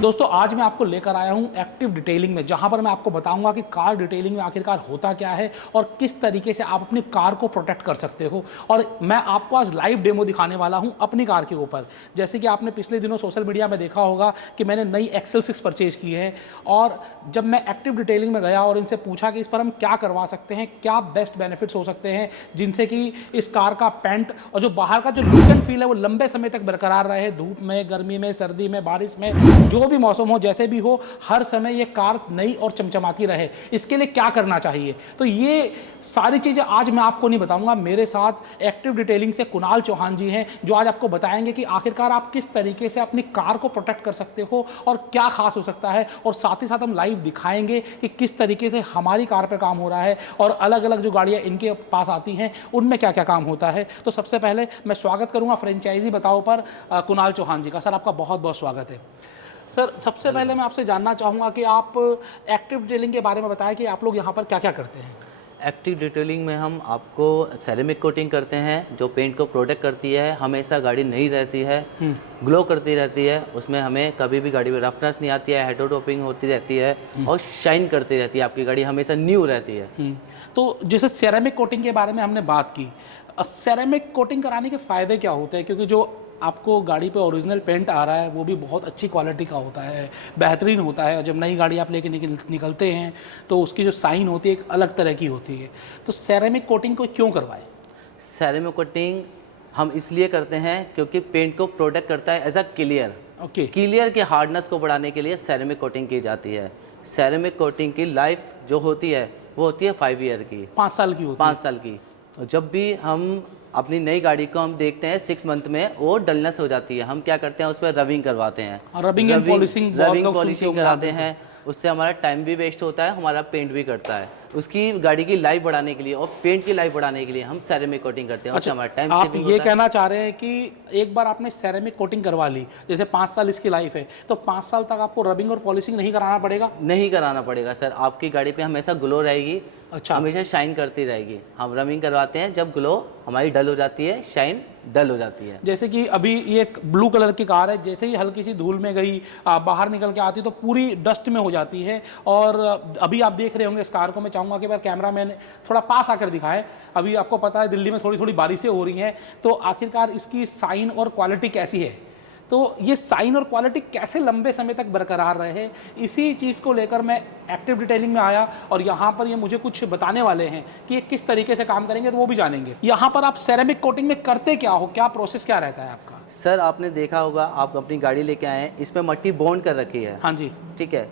दोस्तों आज मैं आपको लेकर आया हूं एक्टिव डिटेलिंग में, जहां पर मैं आपको बताऊंगा कि कार डिटेलिंग में आखिरकार होता क्या है और किस तरीके से आप अपनी कार को प्रोटेक्ट कर सकते हो। और मैं आपको आज लाइव डेमो दिखाने वाला हूं अपनी कार के ऊपर। जैसे कि आपने पिछले दिनों सोशल मीडिया में देखा होगा कि मैंने नई एक्सेल 6 परचेज की है, और जब मैं एक्टिव डिटेलिंग में गया और इनसे पूछा कि इस पर हम क्या करवा सकते हैं, क्या बेस्ट बेनिफिट्स हो सकते हैं जिनसे कि इस कार का पेंट और जो बाहर का जो लुक एंड फील है वो लंबे समय तक बरकरार रहे, धूप में, गर्मी में, सर्दी में, बारिश में, जो भी मौसम हो, जैसे भी हो, हर समय ये कार नई और चमचमाती रहे, इसके लिए क्या करना चाहिए। तो ये सारी चीजें आज मैं आपको नहीं बताऊंगा, मेरे साथ एक्टिव डिटेलिंग से कुणाल चौहान जी हैं जो आज आपको बताएंगे कि आखिरकार आप किस तरीके से अपनी कार को प्रोटेक्ट कर सकते हो और क्या खास हो सकता है। और साथ ही साथ हम लाइव दिखाएंगे कि किस तरीके से हमारी कार पर काम हो रहा है और अलग अलग जो गाड़ियां इनके पास आती हैं उनमें क्या क्या काम होता है। तो सबसे पहले मैं स्वागत करूंगा फ्रेंचाइजी बताओ पर कुणाल चौहान जी का। सर आपका बहुत बहुत स्वागत है। सर सबसे पहले मैं आपसे जानना चाहूँगा कि आप एक्टिव डिटेलिंग के बारे में बताएं कि आप लोग यहाँ पर क्या क्या करते हैं। एक्टिव डिटेलिंग में हम आपको सेरेमिक कोटिंग करते हैं जो पेंट को प्रोटेक्ट करती है, हमेशा गाड़ी नई रहती है, ग्लो करती रहती है, उसमें हमें कभी भी गाड़ी में रफनेस नहीं आती है, हेडो टॉपिंग होती रहती है और शाइन करती रहती है, आपकी गाड़ी हमेशा न्यू रहती है। तो जैसे सेरेमिक कोटिंग के बारे में हमने बात की, सेरेमिक कोटिंग कराने के फ़ायदे क्या होते हैं, क्योंकि जो आपको गाड़ी पे ओरिजिनल पेंट आ रहा है वो भी बहुत अच्छी क्वालिटी का होता है, बेहतरीन होता है, और जब नई गाड़ी आप लेके निकलते हैं तो उसकी जो साइन होती है एक अलग तरह की होती है। तो सेरेमिक कोटिंग को क्यों करवाएं? सेरेमिक कोटिंग हम इसलिए करते हैं क्योंकि पेंट को प्रोटेक्ट करता है as a clear. Okay. Clear के हार्डनेस को बढ़ाने के लिए सेरेमिक कोटिंग की जाती है। सेरेमिक कोटिंग की लाइफ जो होती है वो होती है 5 ईयर की, 5 साल की होती है। 5 साल की। तो जब भी हम अपनी नई गाड़ी को हम देखते हैं 6 मंथ में वो डलनेस हो जाती है, हम क्या करते हैं उस पर रबिंग करवाते हैं, रबिंग एंड पॉलिशिंग कराते हैं। उससे हमारा टाइम भी वेस्ट होता है, हमारा पेंट भी करता है। उसकी गाड़ी की लाइफ बढ़ाने के लिए और पेंट की लाइफ बढ़ाने के लिए हम सेरेमिक कोटिंग करते हैं। अच्छा, हमारा टाइम आप ये कहना चाह रहे हैं कि एक बार आपने सेरेमिक कोटिंग करवा ली, जैसे 5 साल इसकी लाइफ है, तो 5 साल तक आपको रबिंग और पॉलिशिंग नहीं कराना पड़ेगा? नहीं कराना पड़ेगा सर, आपकी गाड़ी पे हमेशा ग्लो रहेगी। अच्छा, हमेशा शाइन करती रहेगी। हम रबिंग करवाते हैं, जब ग्लो हमारी डल हो जाती है, शाइन डल हो जाती है। जैसे कि अभी ये एक ब्लू कलर की कार है, जैसे ही हल्की सी धूल में गई, बाहर निकल के आती तो पूरी डस्ट में हो जाती है। और अभी आप देख रहे होंगे इस कार को, मैं चाहूँगा कि कैमरा मैन थोड़ा पास आकर दिखाए। अभी आपको पता है दिल्ली में थोड़ी थोड़ी बारिशें हो रही हैं, तो आखिरकार इसकी साइन और क्वालिटी कैसी है, तो ये साइन और क्वालिटी कैसे लंबे समय तक बरकरार रहे, इसी चीज़ को लेकर मैं एक्टिव डिटेलिंग में आया। और यहाँ पर ये मुझे कुछ बताने वाले हैं कि ये किस तरीके से काम करेंगे, तो वो भी जानेंगे। यहाँ पर आप सेरेमिक कोटिंग में करते क्या हो, क्या प्रोसेस क्या रहता है आपका? सर आपने देखा होगा, आप अपनी गाड़ी लेके आए हैं, इसमें मट्टी बॉन्ड कर रखी है। हाँ जी। ठीक है,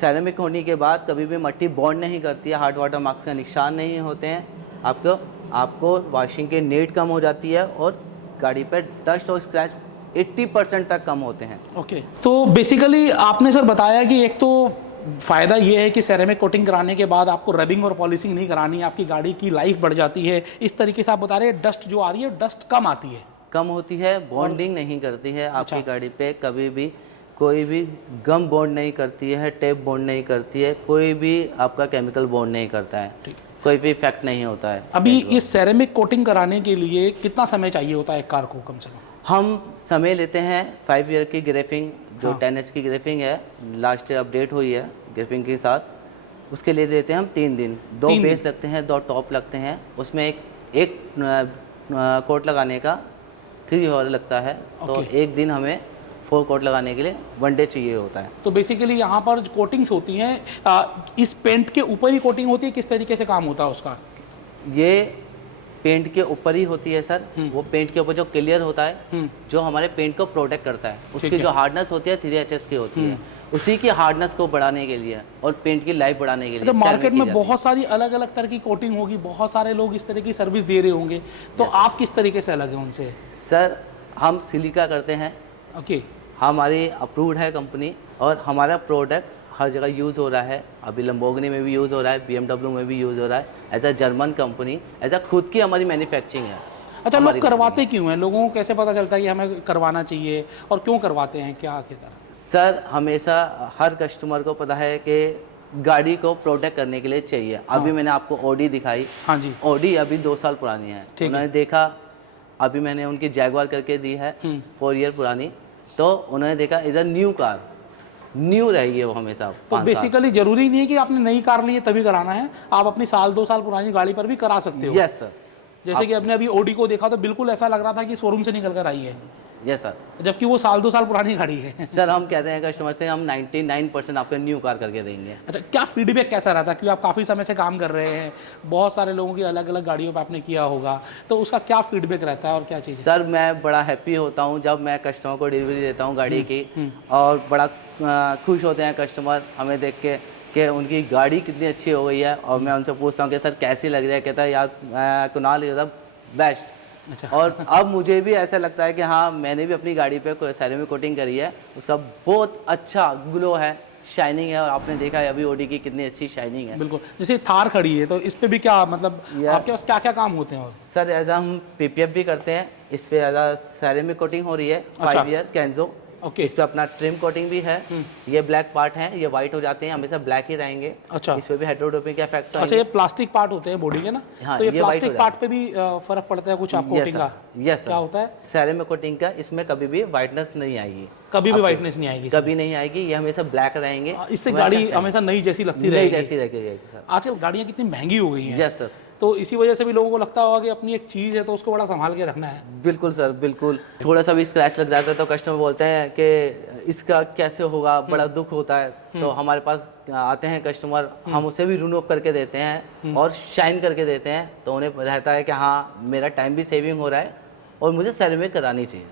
सेरेमिक होने के बाद कभी भी मट्टी बॉन्ड नहीं करती है, हार्ड वाटर मार्क्स का निशान नहीं होते हैं। आपको वॉशिंग के नीड कम हो जाती है और गाड़ी पर डस्ट और स्क्रैच 80% तक कम होते हैं। ओके, तो बेसिकली आपने सर बताया कि एक तो फ़ायदा ये है कि सेरेमिक कोटिंग कराने के बाद आपको रबिंग और पॉलिशिंग नहीं करानी है, आपकी गाड़ी की लाइफ बढ़ जाती है। इस तरीके से आप बता रहे हैं डस्ट जो आ रही है, डस्ट कम आती है, कम होती है, बॉन्डिंग नहीं करती है। अच्छा। आपकी गाड़ी पे कभी भी कोई भी गम बॉन्ड नहीं करती है, टेप बॉन्ड नहीं करती है, कोई भी आपका केमिकल बॉन्ड नहीं करता है, कोई भी इफेक्ट नहीं होता है। अभी ये सेरेमिक कोटिंग कराने के लिए कितना समय चाहिए होता है एक कार को कम से कम? हम समय लेते हैं 5 ईयर की ग्रेफिंग, जो हाँ। 10H की ग्रेफिंग है, लास्ट ईयर अपडेट हुई है ग्रेफिंग के साथ, उसके लिए देते हैं हम 3 दिन। 2 बेस लगते हैं, 2 टॉप लगते हैं, उसमें एक कोट लगाने का 3 आवर लगता है। तो एक दिन हमें 4 कोट लगाने के लिए 1 डे चाहिए होता है। तो बेसिकली यहाँ पर जो कोटिंग्स होती हैं, इस पेंट के ऊपर ही कोटिंग होती है, किस तरीके से काम होता है उसका? ये पेंट के ऊपर ही होती है सर। वो पेंट के ऊपर जो क्लियर होता है, जो हमारे पेंट को प्रोटेक्ट करता है, उसकी जो हार्डनेस होती है 3HS की होती है, उसी की हार्डनेस को बढ़ाने के लिए और पेंट की लाइफ बढ़ाने के लिए। तो मार्केट में बहुत सारी अलग अलग तरह की कोटिंग होगी, बहुत सारे लोग इस तरह की सर्विस दे रहे होंगे, तो आप किस तरीके से अलग हैं उनसे? सर हम सिलिका करते हैं। ओके। हमारी अप्रूव्ड है कंपनी और हमारा प्रोडक्ट हर जगह यूज़ हो रहा है। अभी लंबोर्गिनी में भी यूज़ हो रहा है, BMW में भी यूज़ हो रहा है। As a German company, as a खुद की हमारी मैन्युफैक्चरिंग है। अच्छा, लोग करवाते क्यों हैं? लोगों को कैसे पता चलता है कि हमें करवाना चाहिए और क्यों करवाते हैं, क्या आखिरकार? सर हमेशा हर कस्टमर को पता है कि गाड़ी को प्रोटेक्ट करने के लिए चाहिए। अभी मैंने आपको ऑडी दिखाई। हाँ जी। ऑडी अभी 2 साल पुरानी है। उन्होंने देखा, अभी मैंने उनकी जैगवार करके दी है 4 ईयर पुरानी, तो उन्होंने देखा इधर न्यू कार, न्यू रहेगी वो हमेशा। तो बेसिकली जरूरी नहीं है कि आपने नई कार ली है तभी कराना है, आप अपनी साल 2 साल पुरानी गाड़ी पर भी करा सकते हो। Yes sir. जैसे कि आपने अभी ऑडी को देखा तो बिल्कुल ऐसा लग रहा था कि शोरूम से निकल कर आई है, यस सर। जबकि वो साल 2 साल पुरानी गाड़ी है। सर हम कहते हैं कस्टमर से हम 99% आपको न्यू कार करके देंगे। अच्छा, क्या फीडबैक कैसा रहता है, क्योंकि आप काफ़ी समय से काम कर रहे हैं, बहुत सारे लोगों की अलग अलग गाड़ियों पे आपने किया होगा, तो उसका क्या फीडबैक रहता है और क्या चीज़ है? सर मैं बड़ा हैप्पी होता हूँ जब मैं कस्टमर को डिलीवरी देता हूँ गाड़ी की, और बड़ा खुश होते हैं कस्टमर हमें देख के कि उनकी गाड़ी कितनी अच्छी हो गई है। और मैं उनसे पूछता हूँ कि सर कैसी लग रही है, कहता है यार कुणाल ये बेस्ट। अच्छा। और अब मुझे भी ऐसा लगता है कि हाँ मैंने भी अपनी गाड़ी पे सेरेमिक कोटिंग करी है, उसका बहुत अच्छा ग्लो है, शाइनिंग है। और आपने देखा है अभी ऑडी की कितनी अच्छी शाइनिंग है। बिल्कुल, जैसे थार खड़ी है तो इस पे भी क्या मतलब आपके पास क्या क्या काम होते हैं? और सर एज हम पीपीएफ भी करते हैं, इस पे एज सेरेमिक कोटिंग हो रही है 5 ईयर कैंजो। ओके। इस पे अपना ट्रिम कोटिंग भी है। ये ब्लैक पार्ट है, ये वाइट हो जाते हैं, हमेशा ब्लैक ही रहेंगे। अच्छा। इस पे भी हेटेरोटोपिक का इफेक्ट। अच्छा, ये प्लास्टिक पार्ट होते हैं बॉडी के ना? हाँ, तो ये ये white प्लास्टिक हो पार्ट पे भी फर्क पड़ता है कुछ आपको कोटिंग का? यस क्या होता है? सेरेमिक कोटिंग का इसमें कभी भी वाइटनेस नहीं आएगी, कभी भी वाइटनेस नहीं आएगी? कभी नहीं आएगी, ये हमेशा ब्लैक रहेंगे। इससे गाड़ी हमेशा नई जैसी लगती नई रहेगी। जैसी रहेगी सर। आजकल गाड़ियाँ कितनी महंगी हो गई हैं, यस सर। तो इसी वजह से भी लोगों को लगता होगा कि अपनी एक चीज़ है तो उसको बड़ा संभाल के रखना है। बिल्कुल सर, बिल्कुल। थोड़ा सा भी स्क्रैच लग जाता है तो कस्टमर बोलते हैं कि इसका कैसे होगा, बड़ा दुख होता है। तो हमारे पास आते हैं कस्टमर, हम उसे भी रिमूव करके देते हैं और शाइन करके देते हैं, तो उन्हें रहता है कि हाँ मेरा टाइम भी सेविंग हो रहा है और मुझे सेरेमिक करानी चाहिए।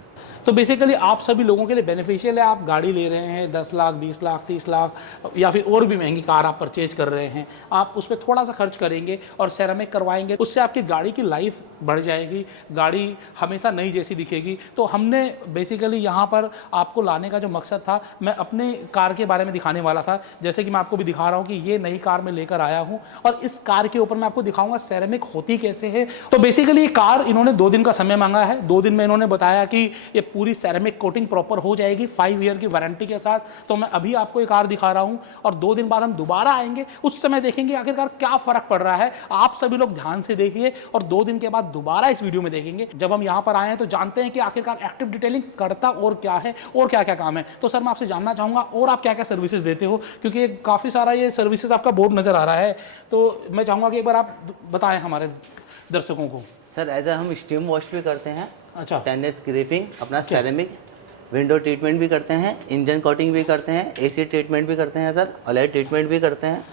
तो बेसिकली आप सभी लोगों के लिए बेनिफिशियल है। आप गाड़ी ले रहे हैं 10 लाख 20 लाख 30 लाख या फिर और भी महंगी कार आप परचेज कर रहे हैं, आप उस पर थोड़ा सा खर्च करेंगे और सेरामिक करवाएंगे, उससे आपकी गाड़ी की लाइफ बढ़ जाएगी, गाड़ी हमेशा नई जैसी दिखेगी। तो हमने बेसिकली यहाँ पर आपको लाने का जो मकसद था, मैं अपने कार के बारे में दिखाने वाला था। जैसे कि मैं आपको भी दिखा रहा हूँ कि ये नई कार मैं लेकर आया हूँ और इस कार के ऊपर मैं आपको दिखाऊंगा सेरेमिक होती कैसे है। तो बेसिकली ये कार इन्होंने 2 दिन का समय मांगा है। 2 दिन में इन्होंने बताया कि ये पूरी सेरेमिक कोटिंग प्रॉपर हो जाएगी 5 ईयर की वारंटी के साथ। तो मैं अभी आपको ये कार दिखा रहा हूं और 2 दिन बाद हम दोबारा आएंगे, उस समय देखेंगे आखिरकार क्या फर्क पड़ रहा है। आप सभी लोग ध्यान से देखिए और 2 दिन के बाद दोबारा इस वीडियो में देखेंगे। जब हम यहां पर आए हैं तो जानते हैं कि आखिरकार एक्टिव डिटेलिंग करता और क्या है और क्या क्या काम है। तो सर मैं आपसे जानना चाहूंगा और आप क्या क्या सर्विसेज देते हो, क्योंकि काफी सारा ये सर्विसेज आपका बोर्ड नजर आ रहा है, तो मैं चाहूंगा कि एक बार आप बताएं हमारे दर्शकों को। सर एज हम स्टीम वॉश भी करते हैं। अच्छा। टेनिस ग्रिपिंग, अपना सेरेमिक, विंडो ट्रीटमेंट भी करते हैं, इंजन कोटिंग भी करते हैं, एसी ट्रीटमेंट भी करते हैं सर, अलॉय ट्रीटमेंट भी करते हैं,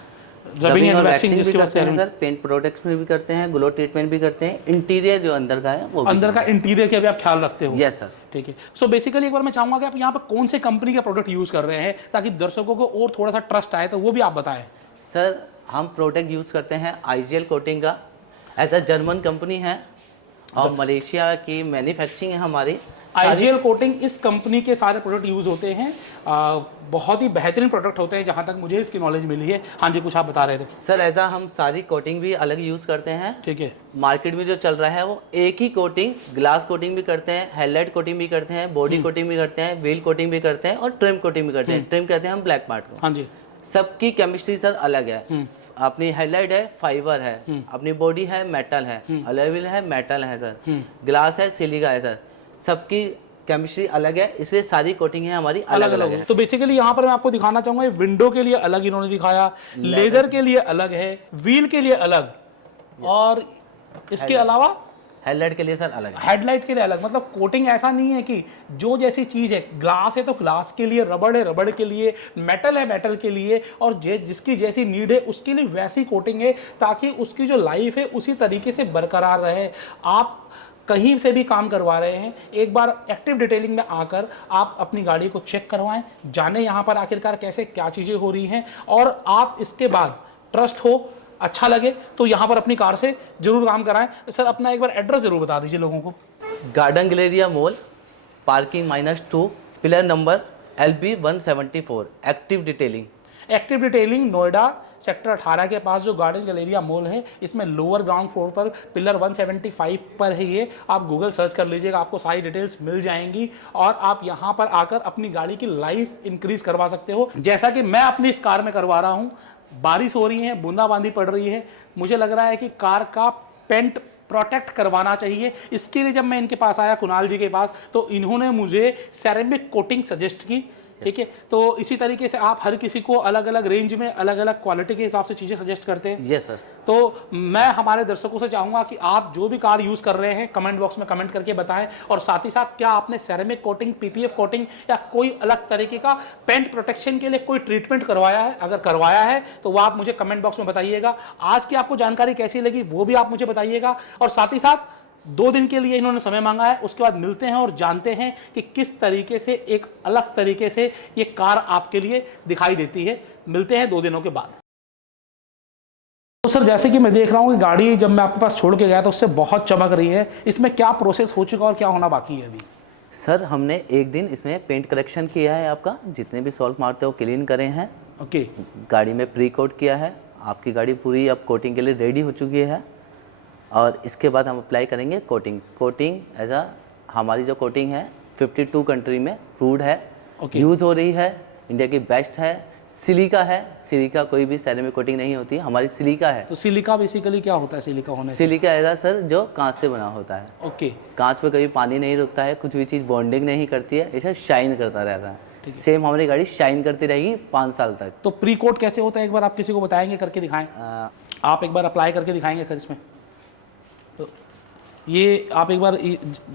रबिंग एंड वैक्सिंग वैक्सिंग भी करते हैं सर, पेंट प्रोडक्ट्स में भी करते हैं, ग्लो ट्रीटमेंट भी करते हैं, इंटीरियर जो अंदर का है वो अंदर का इंटीरियर का भी आप ख्याल रखते हो? Yes sir. ठीक है। सो बेसिकली एक बार मैं चाहूंगा कि आप यहाँ पर कौन से कंपनी का प्रोडक्ट यूज कर रहे हैं ताकि दर्शकों को और थोड़ा सा ट्रस्ट आए, तो वो भी आप बताएं। सर हम प्रोडक्ट यूज करते हैं आईजीएल कोटिंग का, एज अ जर्मन कंपनी है और मलेशिया की मैन्युफैक्चरिंग है हमारी। आईजीएल कोटिंग, इस कंपनी के सारे प्रोडक्ट यूज होते हैं, बहुत ही बेहतरीन प्रोडक्ट होते हैं जहां तक मुझे इसकी नॉलेज मिली है। हाँ जी, कुछ आप बता रहे थे सर। ऐसा हम सारी कोटिंग भी अलग यूज करते हैं। ठीक है। मार्केट में जो चल रहा है वो एक ही कोटिंग, ग्लास कोटिंग भी करते हैं, हेडलाइट कोटिंग भी करते हैं, बॉडी कोटिंग भी करते हैं, व्हील कोटिंग भी करते हैं और ट्रिम कोटिंग भी करते हैं। ट्रिम कहते हैं हम ब्लैक पार्ट को। हाँ जी। सबकी केमिस्ट्री सर अलग है। अपनी हेडलाइट है फाइबर है, अपनी बॉडी है मेटल है, अलॉय व्हील है मेटल है सर, ग्लास है सिलिका है सर, सबकी केमिस्ट्री अलग है, इसलिए सारी कोटिंग है हमारी अलग अलग है। तो बेसिकली यहाँ पर मैं आपको दिखाना चाहूंगा, विंडो के लिए अलग इन्होंने दिखाया, लेदर के लिए अलग है, व्हील के लिए अलग, और इसके अलावा हेडलाइट के लिए सर अलग है। हेडलाइट के लिए अलग। मतलब कोटिंग ऐसा नहीं है कि जो जैसी चीज है, ग्लास है तो ग्लास के लिए, रबड़ है रबड़ के लिए, मेटल है मेटल के लिए, और जिसकी जैसी नीड है उसके लिए वैसी कोटिंग है, ताकि उसकी जो लाइफ है उसी तरीके से बरकरार रहे। आप कहीं से भी काम करवा रहे हैं, एक बार एक्टिव डिटेलिंग में आकर आप अपनी गाड़ी को चेक करवाएं, जाने यहाँ पर आखिरकार कैसे क्या चीज़ें हो रही हैं, और आप इसके बाद ट्रस्ट हो, अच्छा लगे तो यहाँ पर अपनी कार से जरूर काम कराएं। सर अपना एक बार एड्रेस जरूर बता दीजिए लोगों को। Garden Galleria mall, parking -2, pillar number LB 174, active detailing. Active detailing Noida sector 18 के पास जो गार्डन गैलेरिया मॉल है, इसमें लोअर ग्राउंड फ्लोर पर पिलर 175 पर है ये। आप गूगल सर्च कर लीजिएगा, आपको सारी डिटेल्स मिल जाएंगी और आप यहाँ पर आकर अपनी गाड़ी की लाइफ इंक्रीज करवा सकते हो, जैसा कि मैं अपनी इस कार में करवा रहा हूँ। बारिश हो रही है, बूंदाबांदी पड़ रही है, मुझे लग रहा है कि कार का पेंट प्रोटेक्ट करवाना चाहिए। इसके लिए जब मैं इनके पास आया, कुणाल जी के पास, तो इन्होंने मुझे सेरेमिक कोटिंग सजेस्ट की। ठीक है। तो इसी तरीके से आप हर किसी को अलग अलग रेंज में अलग अलग क्वालिटी के हिसाब से चीज़ें सजेस्ट करते हैं। Yes sir. तो मैं हमारे दर्शकों से चाहूँगा कि आप जो भी कार यूज़ कर रहे हैं कमेंट बॉक्स में कमेंट करके बताएं, और साथ ही साथ क्या आपने सेरेमिक कोटिंग, पीपीएफ कोटिंग या कोई अलग तरीके का पेंट प्रोटेक्शन के लिए कोई ट्रीटमेंट करवाया है। अगर करवाया है तो वो आप मुझे कमेंट बॉक्स में बताइएगा। आज की आपको जानकारी कैसी लगी वो भी आप मुझे बताइएगा, और साथ ही साथ 2 दिन के लिए इन्होंने समय मांगा है, उसके बाद मिलते हैं और जानते हैं कि किस तरीके से एक अलग तरीके से ये कार आपके लिए दिखाई देती है। मिलते हैं 2 दिनों के बाद। तो सर, जैसे कि मैं देख रहा हूँ कि गाड़ी जब मैं आपके पास छोड़ के गया तो उससे बहुत चमक रही है, इसमें क्या प्रोसेस हो चुका और क्या होना बाकी है अभी? सर हमने एक दिन इसमें पेंट करेक्शन किया है, आपका जितने भी सॉल्ट मारते हो क्लीन करे हैं। ओके। गाड़ी में प्री कोट किया है, आपकी गाड़ी पूरी अब कोटिंग के लिए रेडी हो चुकी है, और इसके बाद हम अप्लाई करेंगे कोटिंग हमारी जो कोटिंग है 52 कंट्री में अप्रूव्ड है, यूज़ हो रही है, इंडिया की बेस्ट है, सिलिका है। सिलिका कोई भी सेरेमिक कोटिंग नहीं होती है, हमारी सिलिका है। तो सिलिका बेसिकली क्या होता है? सिलिका होने से सिलिका ऐसा सर जो कांच से बना होता है। ओके। कांच पे कभी पानी नहीं रुकता है, कुछ भी चीज़ बॉन्डिंग नहीं करती है, इसे शाइन करता रहता है। सेम हमारी गाड़ी शाइन करती रहेगी 5 साल तक। तो प्री कोट कैसे होता है, एक बार आप किसी को बताएंगे, करके दिखाएं? आप एक बार अप्लाई करके दिखाएंगे सर इसमें? तो ये आप एक बार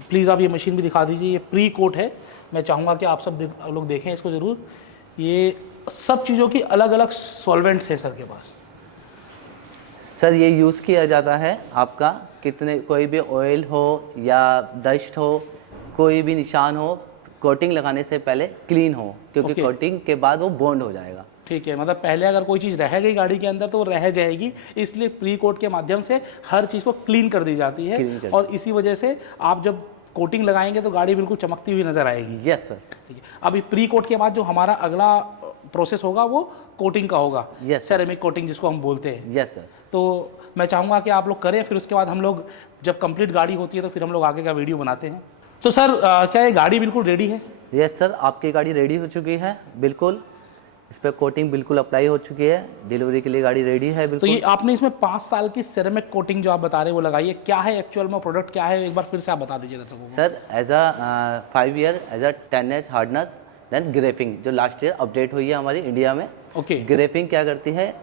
प्लीज़ आप ये मशीन भी दिखा दीजिए। ये प्री कोट है, मैं चाहूँगा कि आप सब लोग देखें इसको ज़रूर। ये सब चीज़ों की अलग अलग सॉल्वेंट्स है सर के पास। सर ये यूज़ किया जाता है आपका कितने, कोई भी ऑयल हो या डस्ट हो, कोई भी निशान हो, कोटिंग लगाने से पहले क्लीन हो, क्योंकि कोटिंग के बाद वो बॉन्ड हो जाएगा। ठीक है, मतलब पहले अगर कोई चीज़ रह गई गाड़ी के अंदर तो वो रह जाएगी, इसलिए प्री कोट के माध्यम से हर चीज़ को क्लीन कर दी जाती है, और इसी वजह से आप जब कोटिंग लगाएंगे तो गाड़ी बिल्कुल चमकती हुई नजर आएगी। Yes sir. ठीक है, अभी प्री कोट के बाद जो हमारा अगला प्रोसेस होगा वो कोटिंग का होगा। सेरेमिक कोटिंग जिसको हम बोलते हैं। Yes sir. तो मैं चाहूँगा कि आप लोग करें, फिर उसके बाद हम लोग जब कंप्लीट गाड़ी होती है तो फिर हम लोग आगे का वीडियो बनाते हैं। तो सर क्या ये गाड़ी बिल्कुल रेडी है? यस सर, आपकी गाड़ी रेडी हो चुकी है बिल्कुल, इस पर कोटिंग बिल्कुल अप्लाई हो चुकी है, डिलीवरी के लिए गाड़ी रेडी है बिल्कुल। तो ये आपने इसमें 5 साल की सेरेमिक कोटिंग जो आप बता रहे हैं वो लगाई है, क्या है एक्चुअल में प्रोडक्ट क्या है, एक बार फिर से आप बता दीजिए दर्शकों को। Sir as a 5 year as a 10H hardness, then graphing जो लास्ट ईयर अपडेट हुई है हमारी इंडिया में। ओके। ग्रेफिंग क्या करती है,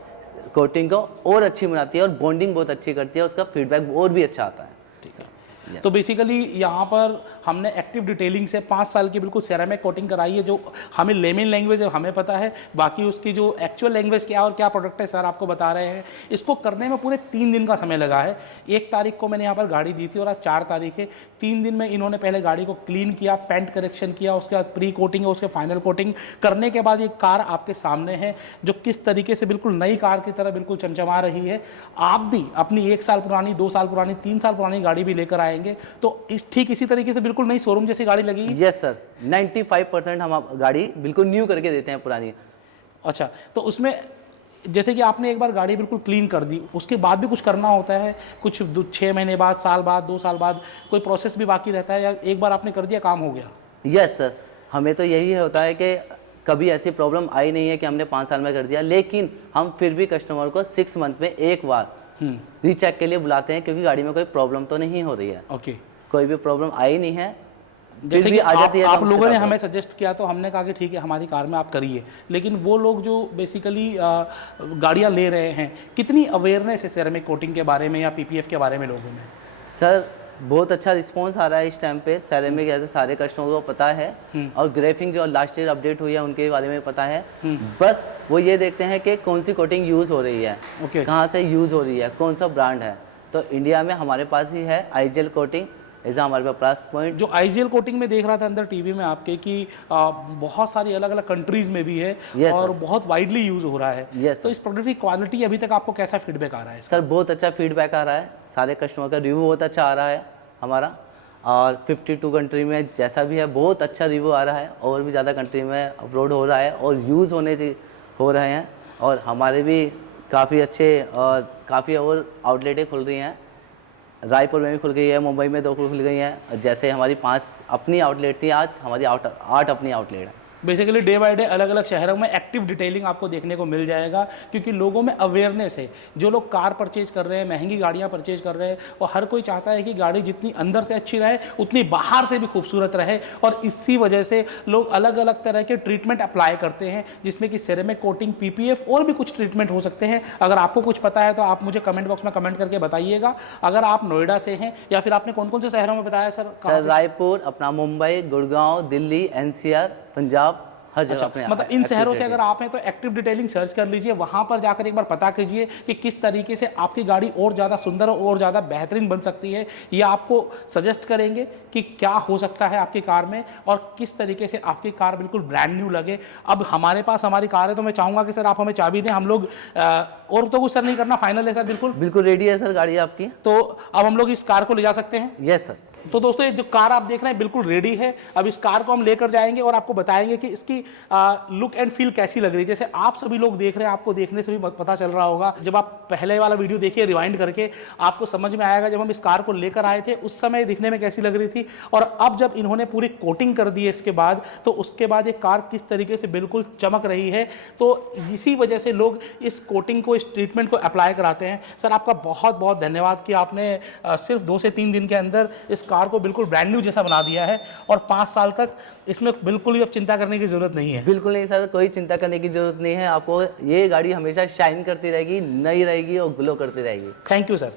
कोटिंग को और अच्छी बनाती है और बॉन्डिंग बहुत अच्छी करती है, उसका फीडबैक और भी अच्छा आता है। ठीक है, तो बेसिकली यहाँ पर हमने एक्टिव डिटेलिंग से 5 साल की बिल्कुल सेरेमिक कोटिंग कराई है, जो हमें लेमन लैंग्वेज है हमें पता है, बाकी उसकी जो एक्चुअल लैंग्वेज क्या और क्या प्रोडक्ट है सर आपको बता रहे हैं। इसको करने में पूरे 3 दिन का समय लगा है। 1 तारीख को मैंने यहाँ पर गाड़ी दी थी और आज 4 तारीख है। 3 दिन में इन्होंने पहले गाड़ी को क्लीन किया, पेंट करेक्शन किया, उसके बाद प्री कोटिंग, उसके फाइनल कोटिंग करने के बाद ये कार आपके सामने है, जो किस तरीके से बिल्कुल नई कार की तरह बिल्कुल चमचमा रही है। आप भी अपनी 1 साल पुरानी, 2 साल पुरानी, 3 साल पुरानी गाड़ी भी लेकर आएंगे तो ठीक इसी तरीके से बिल्कुल नई शोरूम जैसी गाड़ी लगेगी। यस सर, 95% हम गाड़ी बिल्कुल न्यू करके देते हैं पुरानी। अच्छा, तो उसमें जैसे कि आपने एक बार गाड़ी बिल्कुल क्लीन कर दी, उसके बाद भी कुछ करना होता है, कुछ 6 महीने बाद, साल बाद, 2 साल बाद कोई प्रोसेस भी बाकी रहता है, या एक बार आपने कर दिया काम हो गया? यस सर, हमें तो यही होता है कि कभी ऐसी प्रॉब्लम आई नहीं है कि हमने 5 साल में कर दिया, लेकिन हम फिर भी कस्टमर को 6 मंथ में एक बार रीचेक के लिए बुलाते हैं, क्योंकि गाड़ी में कोई प्रॉब्लम तो नहीं हो रही है। ओके। कोई भी प्रॉब्लम आई नहीं है, जैसे कि आप लोगों ने हमें सजेस्ट किया तो हमने कहा कि ठीक है हमारी कार में आप करिए, लेकिन वो लोग जो बेसिकली गाड़ियाँ ले रहे हैं, कितनी अवेयरनेस है सेरेमिक कोटिंग के बारे में या पीपीएफ के बारे में लोगों में? सर बहुत अच्छा रिस्पांस आ रहा है इस टाइम पे, सेरेमिक ऐसे सारे कस्टमर को पता है, और ग्रेफिंग जो लास्ट ईयर अपडेट हुई है उनके बारे में पता है। बस वो ये देखते हैं कि कौन सी कोटिंग यूज़ हो रही है, कहाँ से यूज़ हो रही है, कौन सा ब्रांड है। तो इंडिया में हमारे पास ही है आईजीएल कोटिंग, ऐसा हमारे पास प्लस पॉइंट। जो आईजीएल कोटिंग में देख रहा था अंदर टीवी में आपके कि बहुत सारी अलग अलग कंट्रीज में भी है और बहुत वाइडली यूज हो रहा है। तो इस प्रोडक्ट की क्वालिटी अभी तक आपको कैसा फीडबैक आ रहा है? सर बहुत अच्छा फीडबैक आ रहा है, सारे कस्टमर का रिव्यू बहुत अच्छा आ रहा है हमारा, और 52 कंट्री में जैसा भी है बहुत अच्छा रिव्यू आ रहा है, और भी ज़्यादा कंट्री में अपलोड हो रहा है और यूज़ हो रहे हैं, और हमारे भी काफ़ी अच्छे और काफ़ी और आउटलेटें खुल रही हैं। रायपुर में भी खुल गई है, मुंबई में 2 खुल गई हैं, जैसे हमारी 5 अपनी आउटलेट थी, आज हमारी 8 अपनी आउटलेट है। बेसिकली डे बाय डे अलग अलग शहरों में एक्टिव डिटेलिंग आपको देखने को मिल जाएगा, क्योंकि लोगों में अवेयरनेस है। जो लोग कार परचेज कर रहे हैं, महंगी गाड़ियाँ परचेज कर रहे हैं, और हर कोई चाहता है कि गाड़ी जितनी अंदर से अच्छी रहे उतनी बाहर से भी खूबसूरत रहे, और इसी वजह से लोग अलग अलग तरह के ट्रीटमेंट अप्लाई करते हैं, जिसमें कि सेरेमिक कोटिंग, पीपीएफ और भी कुछ ट्रीटमेंट हो सकते हैं। अगर आपको कुछ पता है तो आप मुझे कमेंट बॉक्स में कमेंट करके बताइएगा। अगर आप नोएडा से हैं, या फिर आपने कौन कौन से शहरों में बताया सर? सर रायपुर, अपना मुंबई, गुड़गांव, दिल्ली, एनसीआर, पंजाब, हर जगह अपने मतलब इन शहरों से अगर आप हैं तो एक्टिव डिटेलिंग सर्च कर लीजिए, वहां पर जाकर एक बार पता कीजिए कि किस तरीके से आपकी गाड़ी और ज़्यादा सुंदर और ज़्यादा बेहतरीन बन सकती है। ये आपको सजेस्ट करेंगे कि क्या हो सकता है आपकी कार में, और किस तरीके से आपकी कार बिल्कुल ब्रांड न्यू लगे। अब हमारे पास हमारी कार है, तो मैं चाहूँगा कि सर आप हमें चाबी दें, हम लोग और तो कुछ सर नहीं करना, फाइनल है सर? बिल्कुल बिल्कुल रेडी है सर गाड़ी आपकी। तो अब हम लोग इस कार को ले जा सकते हैं? Yes sir. तो दोस्तों, ये जो कार आप देख रहे हैं बिल्कुल रेडी है। अब इस कार को हम लेकर जाएंगे और आपको बताएंगे कि इसकी लुक एंड फील कैसी लग रही है। जैसे आप सभी लोग देख रहे हैं, आपको देखने से भी पता चल रहा होगा, जब आप पहले वाला वीडियो देखिए रिवाइंड करके, आपको समझ में आएगा जब हम इस कार को लेकर आए थे उस समय दिखने में कैसी लग रही थी, और अब जब इन्होंने पूरी कोटिंग कर दी है इसके बाद, तो उसके बाद ये कार किस तरीके से बिल्कुल चमक रही है। तो इसी वजह से लोग इस कोटिंग को, इस ट्रीटमेंट को अप्लाई कराते हैं। सर आपका बहुत बहुत धन्यवाद कि आपने सिर्फ 2 से 3 दिन के अंदर इस कार को बिल्कुल ब्रांड न्यू जैसा बना दिया है, और 5 साल तक इसमें बिल्कुल भी अब चिंता करने की जरूरत नहीं है। बिल्कुल नहीं सर, कोई चिंता करने की जरूरत नहीं है। आपको ये गाड़ी हमेशा शाइन करती रहेगी, नई रहेगी और ग्लो करती रहेगी। Thank you sir.